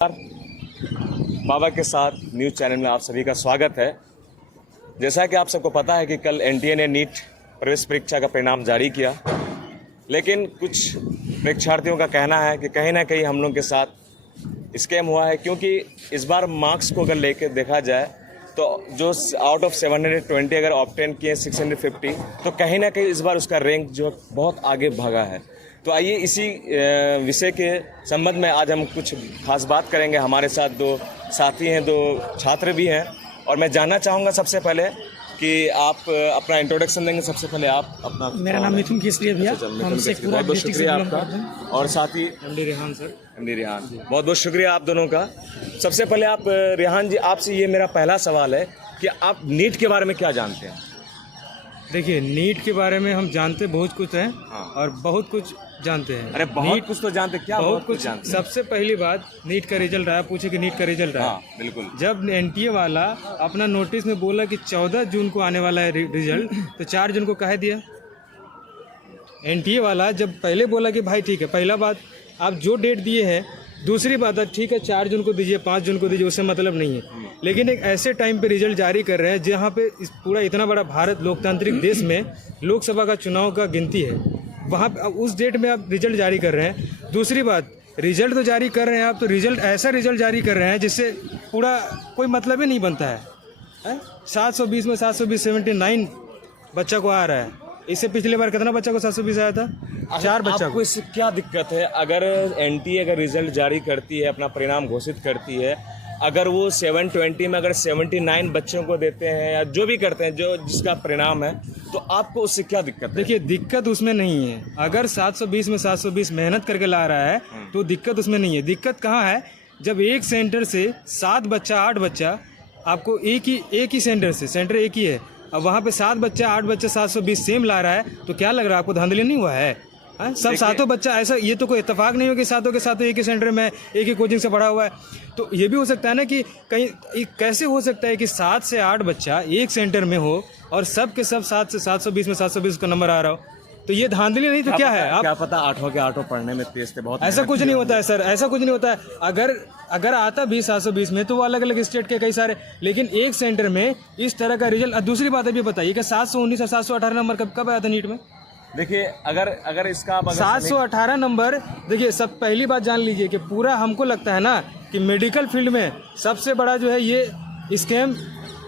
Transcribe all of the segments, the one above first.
बाबा के साथ news channel में आप सभी का स्वागत है। जैसा कि आप सबको पता है कि कल एनटीए ने नीट प्रवेश परीक्षा का परिणाम जारी किया, लेकिन कुछ परीक्षार्थियों का कहना है कि कहीं ना कहीं हम लोग के साथ स्कैम हुआ है, क्योंकि इस बार मार्क्स को अगर लेके देखा जाए तो जो आउट ऑफ 720 अगर ऑब्टेन किए 650, तो कहीं ना कहीं इस बार उसका रैंक जो बहुत आगे भागा है। तो आइए इसी विषय के संबंध में आज हम कुछ खास बात करेंगे। हमारे साथ दो साथी हैं, दो छात्र भी हैं, और मैं जानना चाहूँगा सबसे पहले कि आप अपना इंट्रोडक्शन देंगे। सबसे पहले आप अपना। मेरा नाम मिथुन केसरिया भैया। बहुत बहुत शुक्रिया आपका। और साथ ही MD Rehan sir. MD Rehan, बहुत बहुत शुक्रिया आप दोनों का। सबसे पहले आप रेहान जी, आपसे ये मेरा पहला सवाल है कि आप नीट के बारे में क्या जानते हैं? देखिए, नीट के बारे में हम जानते बहुत कुछ हैं। हाँ। और बहुत कुछ जानते हैं। अरे बहुत कुछ तो जानते, क्या बहुत कुछ जानते हैं? सबसे पहली बात, नीट का रिजल्ट आया, पूछे कि नीट का रिजल्ट आया। हाँ, बिल्कुल। जब एनटीए वाला अपना नोटिस में बोला कि 14 जून को आने वाला है रिजल्ट, तो 4 जून को कह दिया। एनटीए वाला जब पहले बोला कि भाई ठीक है, पहला बात आप जो डेट दिए हैं, दूसरी बात है ठीक है 4 जून को दीजिए, 5 जून को दीजिए, उससे मतलब नहीं है। लेकिन एक ऐसे टाइम पे रिजल्ट जारी कर रहे हैं जहाँ पे इस पूरा इतना बड़ा भारत लोकतांत्रिक देश में लोकसभा का चुनाव का गिनती है, वहाँ उस डेट में आप रिजल्ट जारी कर रहे हैं। दूसरी बात, रिजल्ट तो जारी कर रहे हैं आप, तो रिजल्ट ऐसा रिजल्ट जारी कर रहे हैं जिससे पूरा कोई मतलब ही नहीं बनता है। 720 में 720 79 बच्चा को आ रहा है। इससे पिछले बार कितना बच्चा को 720 आया था? 4 बच्चा को। आपको इससे क्या दिक्कत है? अगर एनटीए अगर रिजल्ट जारी करती है, अपना परिणाम घोषित करती है, अगर वो 720 में अगर 79 बच्चों को देते हैं या जो भी करते हैं, जो जिसका परिणाम है, तो आपको उससे क्या दिक्कत है? देखिए, दिक्कत उसमें नहीं है। अगर 720 में 720 मेहनत करके ला रहा है तो दिक्कत उसमें नहीं है। दिक्कत कहाँ है? जब एक सेंटर से 7 बच्चा 8 बच्चा आपको एक ही सेंटर से, सेंटर एक ही है, अब वहाँ पे 7 बच्चा 8 बच्चा 720 सेम ला रहा है, तो क्या लग रहा है आपको? धांधली नहीं हुआ है? सब सातों बच्चा ऐसा, ये तो कोई इत्तेफाक नहीं हो कि सातों के सातों एक ही सेंटर में एक ही कोचिंग से पढ़ा हुआ है। तो ये भी हो सकता है ना कि कहीं कैसे हो सकता है कि 7 से 8 बच्चा एक सेंटर में हो और सब के सब 7 से 720 में 720 का नंबर आ रहा हो, तो ये धांधली नहीं तो क्या है? आप क्या पता, आठों के आठों पढ़ने में तेज थे, बहुत। ऐसा कुछ नहीं होता है सर, ऐसा कुछ नहीं होता है। अगर आता भी 720 में तो वो अलग अलग स्टेट के कई सारे, लेकिन एक सेंटर में इस तरह का रिजल्ट। दूसरी बात भी बताइए कि 719 और 718 नंबर कब आया था नीट में? देखिए, अगर इसका आप 718 नंबर, देखिए सब पहली बात जान लीजिए कि पूरा हमको लगता है ना कि मेडिकल फील्ड में सबसे बड़ा जो है ये स्कैम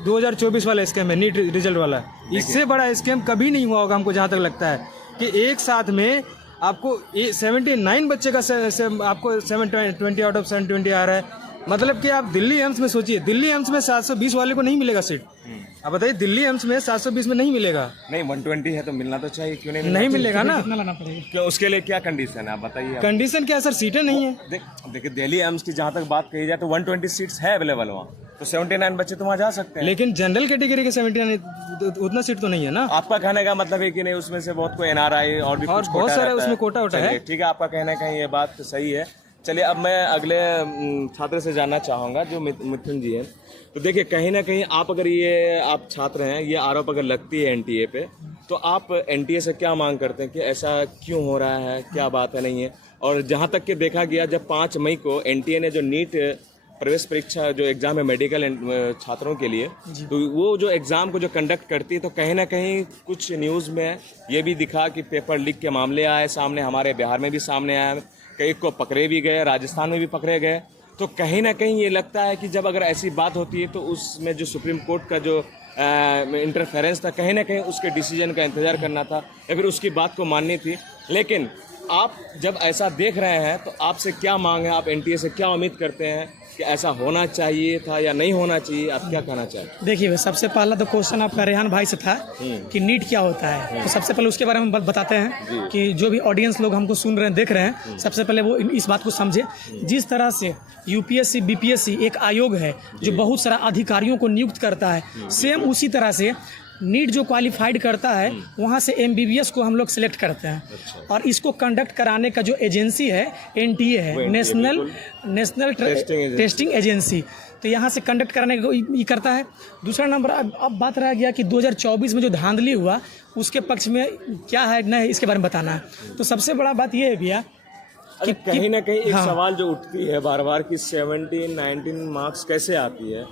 2024 वाला स्कैम है, नीट रिजल्ट वाला। इससे बड़ा स्कैम कभी नहीं हुआ होगा हमको जहाँ तक लगता है कि एक साथ में आपको 79 बच्चे का आपको 720 आउट ऑफ 720 आ रहा है। मतलब कि आप दिल्ली एम्स में सोचिए, दिल्ली एम्स में 720 वाले को नहीं मिलेगा सीट। आप बताइए, दिल्ली एम्स में 720 में नहीं मिलेगा। नहीं, 120 है तो मिलना तो चाहिए, क्यों नहीं मिलेगा ना? कितना लाना पड़ेगा? क्यों, उसके लिए क्या कंडीशन है आप बताइए। कंडीशन क्या है सर? सीटें नहीं है। देखिए, दिल्ली एम्स की जहाँ तक बात कही जाए तो 120 सीट्स है अवेलेबल वहाँ, तो 79 बच्चे तो वहाँ जा सकते हैं। लेकिन जनरल कैटेगरी के 79 उतना सीट तो नहीं है ना। आपका कहने का मतलब है कि नहीं, उसमें से बहुत कोई एनआरआई और भी कुछ बहुत सारे उसमें कोटा होता है। ठीक है, आपका कहना कहीं ये बात तो सही है। चलिए, अब मैं अगले छात्र से जानना चाहूँगा जो मिथुन जी हैं। तो देखिए, कहीं ना कहीं आप छात्र हैं, ये आरोप अगर लगती है एनटीए पे, तो आप एनटीए से क्या मांग करते हैं कि ऐसा क्यों हो रहा है, क्या बात है, नहीं है? और जहाँ तक कि देखा गया, जब 5 मई को एनटीए ने जो नीट प्रवेश परीक्षा जो एग्ज़ाम है मेडिकल छात्रों के लिए, तो वो जो एग्ज़ाम को जो कंडक्ट करती है, तो कहीं ना कहीं कुछ न्यूज़ में ये भी दिखा कि पेपर लीक के मामले आए सामने, हमारे बिहार में भी सामने आया, कई को पकड़े भी गए, राजस्थान में भी पकड़े गए। तो कहीं ना कहीं ये लगता है कि जब अगर ऐसी बात होती है तो उसमें जो सुप्रीम कोर्ट का जो इंटरफेरेंस था, कहीं ना कहीं उसके डिसीजन का इंतज़ार करना था या फिर उसकी बात को माननी थी। लेकिन आप जब ऐसा देख रहे हैं तो आपसे क्या मांग है? आप एनटीए से क्या उम्मीद करते हैं कि ऐसा होना चाहिए था या नहीं होना चाहिए? आप क्या कहना चाहते? देखिए, सबसे पहला तो क्वेश्चन आपका रेहान भाई से था कि नीट क्या होता है, तो सबसे पहले उसके बारे में बताते हैं कि जो भी ऑडियंस लोग हमको सुन रहे हैं, देख रहे हैं, सबसे पहले वो इस बात को समझे। जिस तरह से यूपीएससी बीपीएससी एक आयोग है जो बहुत सारा अधिकारियों को नियुक्त करता है, सेम उसी तरह से नीट जो क्वालिफाइड करता है वहाँ से एमबीबीएस को हम लोग सिलेक्ट करते हैं। अच्छा। और इसको कंडक्ट कराने का जो एजेंसी है एनटीए है, नेशनल टेस्टिंग एजेंसी। तो यहाँ से कंडक्ट कराने को ये करता है। दूसरा नंबर, अब बात रह गया कि 2024 में जो धांधली हुआ उसके पक्ष में क्या है, न इसके बारे में बताना है। तो सबसे बड़ा बात ये है भैया अरे कहीं ना कहीं एक सवाल जो उठती है बार बार कि 17, 19 मार्क्स कैसे आती है,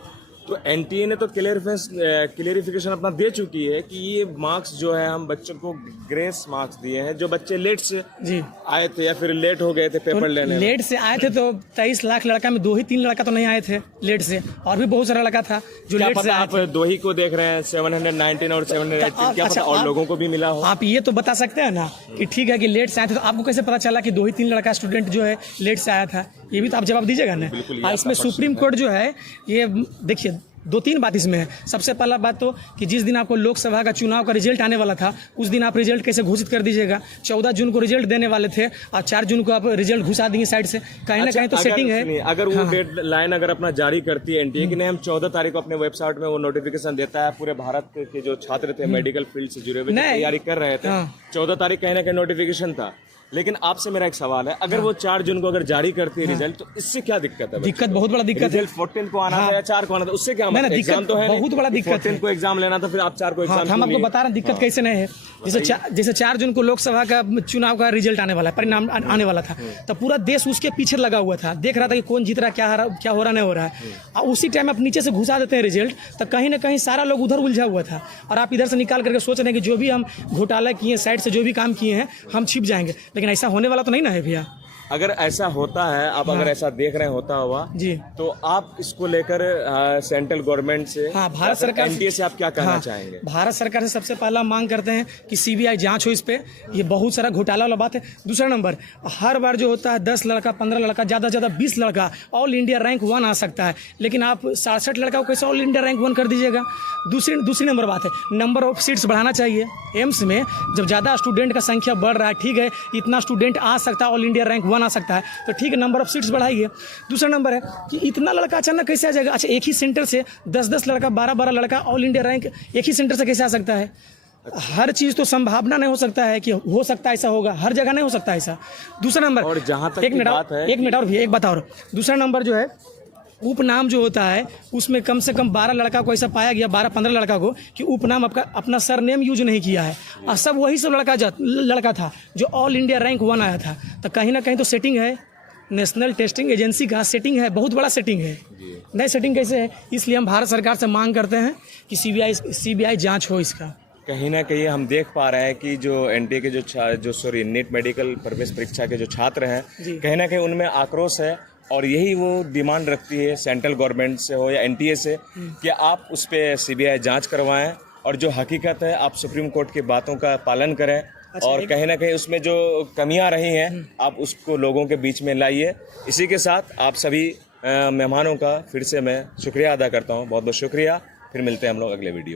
तो एनटीए ने तो क्लियरिफिकेशन अपना दे चुकी है कि ये मार्क्स जो है हम बच्चों को ग्रेस मार्क्स दिए हैं जो बच्चे लेट से जी आए थे या फिर लेट हो गए थे पेपर लेने में। लेट से आए थे तो 23 लाख लड़का में 2 ही 3 लड़का तो नहीं आए थे लेट से, और भी बहुत सारा लड़का था जो क्या लेट से पता आए आप थे। 2 ही को देख रहे हैं 719 और 718, क्या पता और लोगों को भी मिला हो। आप ये तो बता सकते हैं ना कि ठीक है कि लेट से आए थे, तो आपको कैसे पता चला कि 2 ही 3 लड़का स्टूडेंट जो है लेट से आया था, ये भी तो आप जवाब दीजिएगा ना। इसमें सुप्रीम कोर्ट जो है ये देखिए 2-3 बात इसमें है। सबसे पहला बात तो कि जिस दिन आपको लोकसभा का चुनाव का रिजल्ट आने वाला था उस दिन आप रिजल्ट कैसे घोषित कर दीजिएगा। 14 जून को रिजल्ट देने वाले थे और 4 जून को आप रिजल्ट घुसा देंगे साइड से, कहीं ना कहीं तो सेटिंग है। अगर वो डेडलाइन अगर अपना जारी करती है एनटीए कि नहीं हम 14 तारीख को अपने वेबसाइट में वो नोटिफिकेशन देता है, पूरे भारत के जो छात्र थे मेडिकल फील्ड से जुड़े हुए तैयारी कर रहे थे, 14 तारीख कहीं ना कहीं नोटिफिकेशन था। लेकिन आपसे मेरा एक सवाल है, अगर वो 4 जून को अगर जारी करती है रिजल्ट तो इससे क्या दिक्कत है? दिक्कत बहुत बड़ा दिक्कत है। 14 को आना था या 4 को आना था, उससे क्या मतलब? दिक्कत एग्जाम तो है बहुत बड़ा दिक्कत है। 14 को एग्जाम लेना था, फिर आप 4 को एग्जाम। हम आपको बता रहे हैं दिक्कत कैसे नहीं है। जैसे 4 जून को लोकसभा का चुनाव का रिजल्ट आने वाला है, परिणाम आने वाला था, तो पूरा देश उसके पीछे लगा हुआ था, देख रहा था कि कौन जीत रहा है, क्या हो रहा नहीं हो रहा है। और उसी टाइम आप नीचे से घुसा देते हैं रिजल्ट, तो कहीं ना कहीं सारा लोग उधर उलझा हुआ था और आप इधर से निकाल करके सोच रहे हैं कि जो भी हम घोटाला किए साइड से जो भी काम किए हैं हम छिप जाएंगे, लेकिन ऐसा होने वाला तो नहीं ना है भैया। अगर ऐसा होता है, आप अगर ऐसा देख रहे होता हुआ जी, तो आप इसको लेकर सेंट्रल गवर्नमेंट से, भारत सरकार एनटीए से आप क्या कहना चाहेंगे? भारत सरकार से सबसे पहला मांग करते हैं कि सीबीआई जांच हो इस पे, ये बहुत सारा घोटाला वाला बात है। दूसरा नंबर, हर बार जो होता है 10 लड़का 15 लड़का ज़्यादा से ज़्यादा 20 लड़का ऑल इंडिया रैंक 1 आ सकता है, लेकिन आप 67 लड़का को कैसे ऑल इंडिया रैंक 1 कर दीजिएगा। दूसरी नंबर बात है, नंबर ऑफ सीट्स बढ़ाना चाहिए एम्स में। जब ज़्यादा स्टूडेंट का संख्या बढ़ रहा है, ठीक है इतना स्टूडेंट आ सकता है, ऑल इंडिया रैंक 1 आ सकता है, तो ठीक है नंबर ऑफ सीट्स बढ़ाइए। दूसरा नंबर है कि इतना लड़का अचानक कैसे आ जाएगा। अच्छा, एक ही सेंटर से 10-10 लड़का 12-12 लड़का ऑल इंडिया रैंक एक ही सेंटर से कैसे आ सकता है? हर चीज़ तो संभावना नहीं हो सकता है कि हो सकता है ऐसा होगा, हर जगह नहीं हो सकता ऐसा। दूसरा नंबर, और जहाँ तक एक मिनट और भी एक बात और, दूसरा नंबर जो है उपनाम जो होता है उसमें कम से कम 12 लड़का को ऐसा पाया गया, 12-15 लड़का को, कि उपनाम अपना सरनेम यूज नहीं किया है, और सब वही सब लड़का था जो ऑल इंडिया रैंक 1 आया था। तो कहीं ना कहीं तो सेटिंग है, नेशनल टेस्टिंग एजेंसी का सेटिंग है, बहुत बड़ा सेटिंग है। नई सेटिंग कैसे है? इसलिए हम भारत सरकार से मांग करते हैं कि सीबीआई जांच हो इसका। कहीं ना कहीं हम देख पा रहे हैं कि जो एनटीए के जो नीट मेडिकल प्रवेश परीक्षा के जो छात्र हैं, कहीं ना कहीं उनमें आक्रोश है, और यही वो डिमांड रखती है सेंट्रल गवर्नमेंट से हो या एनटीए से कि आप उस पर सीबीआई जांच करवाएं और जो हकीकत है आप सुप्रीम कोर्ट की बातों का पालन करें। और कहीं ना कहीं उसमें जो कमियां रही हैं आप उसको लोगों के बीच में लाइए। इसी के साथ आप सभी मेहमानों का फिर से मैं शुक्रिया अदा करता हूं, बहुत बहुत शुक्रिया। फिर मिलते हैं हम लोग अगले वीडियो।